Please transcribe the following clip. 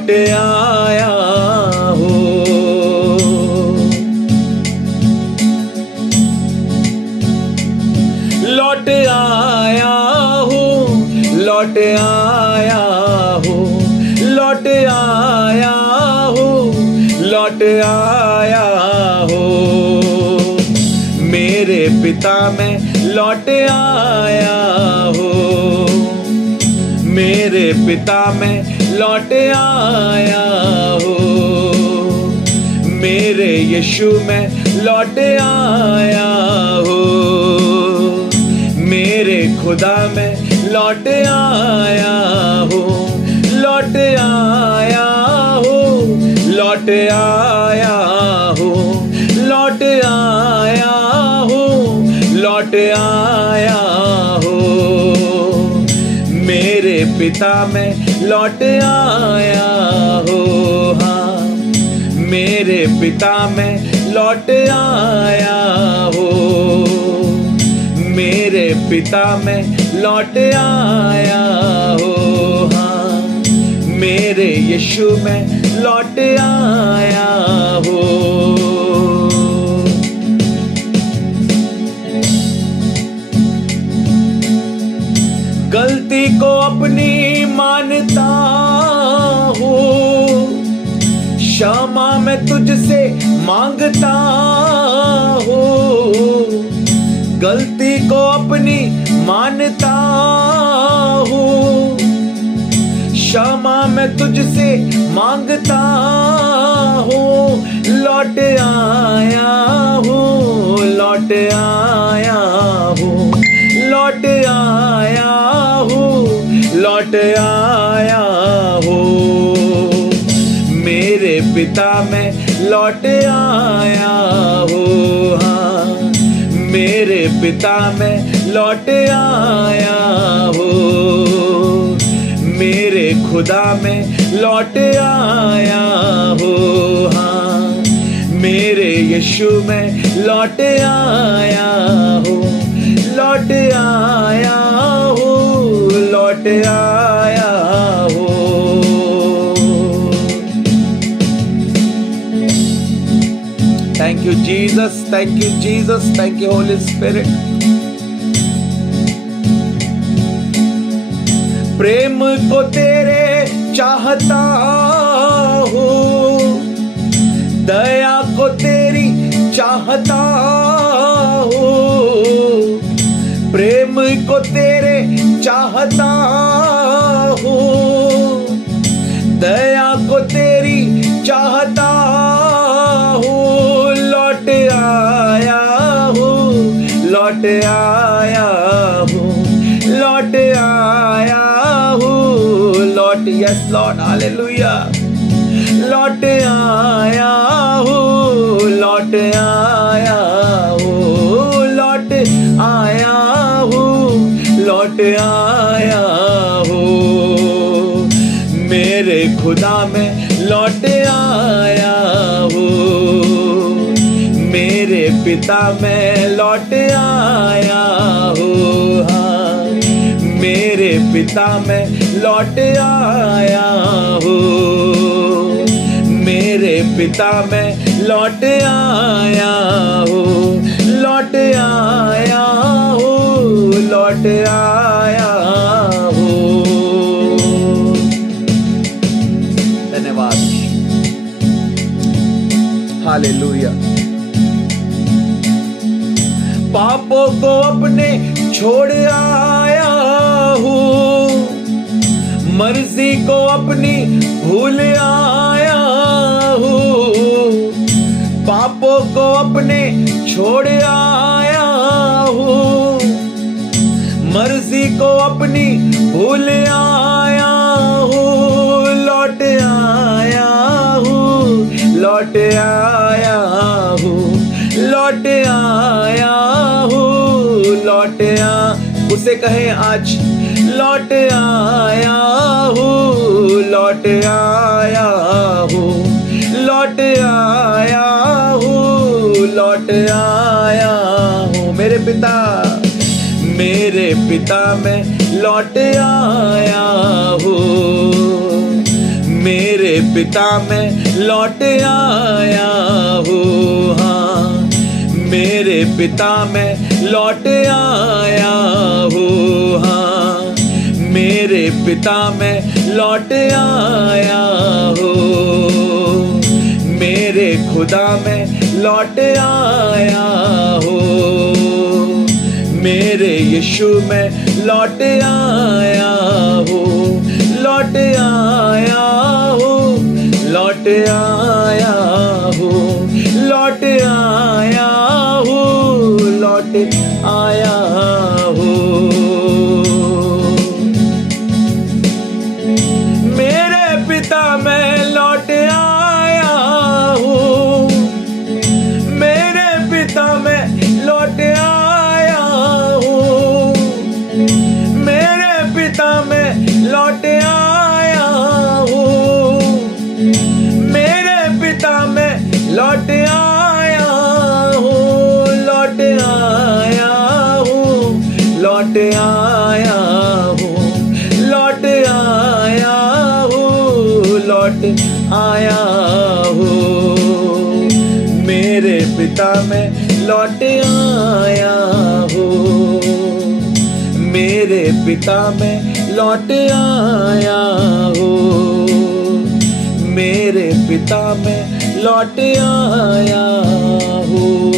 लौट आया हूँ। लौट आया हूँ, लौट आया हूँ, लौट आया हूँ, लौट आया हूँ। मेरे पिता में लौट आया हूँ, मेरे पिता में लौट आया हूँ। मेरे यीशु में लौट आया हूँ, मेरे खुदा में लौट आया हूँ। लौट आया हूँ, लौट आया हूँ, लौट आया हूँ, लौट आया हूँ। मेरे पिता में लौट आया हूँ। हाँ, मेरे पिता में लौट आया हूँ, मेरे पिता में लौट आया हूँ। हाँ, मेरे यीशु में लौट आया हूँ। गलती को अपनी मानता हूँ, क्षमा मैं तुझसे मांगता हूँ। गलती को अपनी मानता हूँ, क्षमा मैं तुझसे मांगता हूँ। लौट आया हूँ, लौट आया हूँ, लौट आया हूँ, लौट आया हूँ। मेरे पिता में लौट आया हूँ। हाँ, मेरे पिता में लौट आया हूँ, मेरे खुदा में लौट आया हूँ। हाँ, मेरे यीशु में लौट आया हूँ। लौट आया हूँ, लौट आया हूँ। Thank you Jesus, thank you Jesus, thank you Holy Spirit. प्रेम को तेरे चाहता हूँ, दया को तेरी चाहता हूँ। प्रेम को तेरे चाहता हूँ, दया को तेरी चाहता हूँ। लौट आया हूँ, लौट आया हूँ, लौट आया हूँ, लौट। Yes Lord, hallelujah. लौट आया हूँ, लौट आया हूँ, लौट आया हूँ, लौट आया हूँ। मेरे खुदा में लौट आया हूँ, मेरे पिता में लौट आया हूँ। हाँ, मेरे पिता में लौट आया हूँ, मेरे पिता में लौट आया हूँ। लौट आया हूँ, लौट आया हूँ। धन्यवाद, हालेलुया। पापों को अपने छोड़ आया हूँ, मर्जी को अपनी भूल आया हूँ। पापों को अपने छोड़ आया हूँ, मर्जी को अपनी भूल आया हूँ। लौट आया हूँ, लौट आया हूँ, लौट आया हूँ, लौट आ। उसे कहें आज, लौट आया हूँ, लौट आया हूँ, लौट आया हूँ, लौट आया हूँ। मेरे पिता में लौट आया हूँ, मेरे पिता मैं लौट आया हूँ। हाँ, मेरे पिता मैं लौट आया हूँ। हाँ, मेरे पिता मैं लौट आया हूँ। मेरे खुदा मैं लौट आया हूँ। मेरे यीशु में लौट आया हूँ। लौट आया हूँ, लौट आया हूँ, लौट आया हूँ, लौट आया हूँ। मेरे पिता मैं लौट आया हूँ। मेरे पिता मैं लौट आया हूँ। मेरे पिता मैं लौट आया हूँ। मेरे पिता मैं लौट आया हूँ। लौट आया हूँ, लौट आया हूँ, लौट आया हूँ, लौट आया हूँ। मेरे पिता मैं लौट आया हूँ। मेरे पिता मैं लौट आया हूँ। मेरे पिता मैं लौट आया हूँ।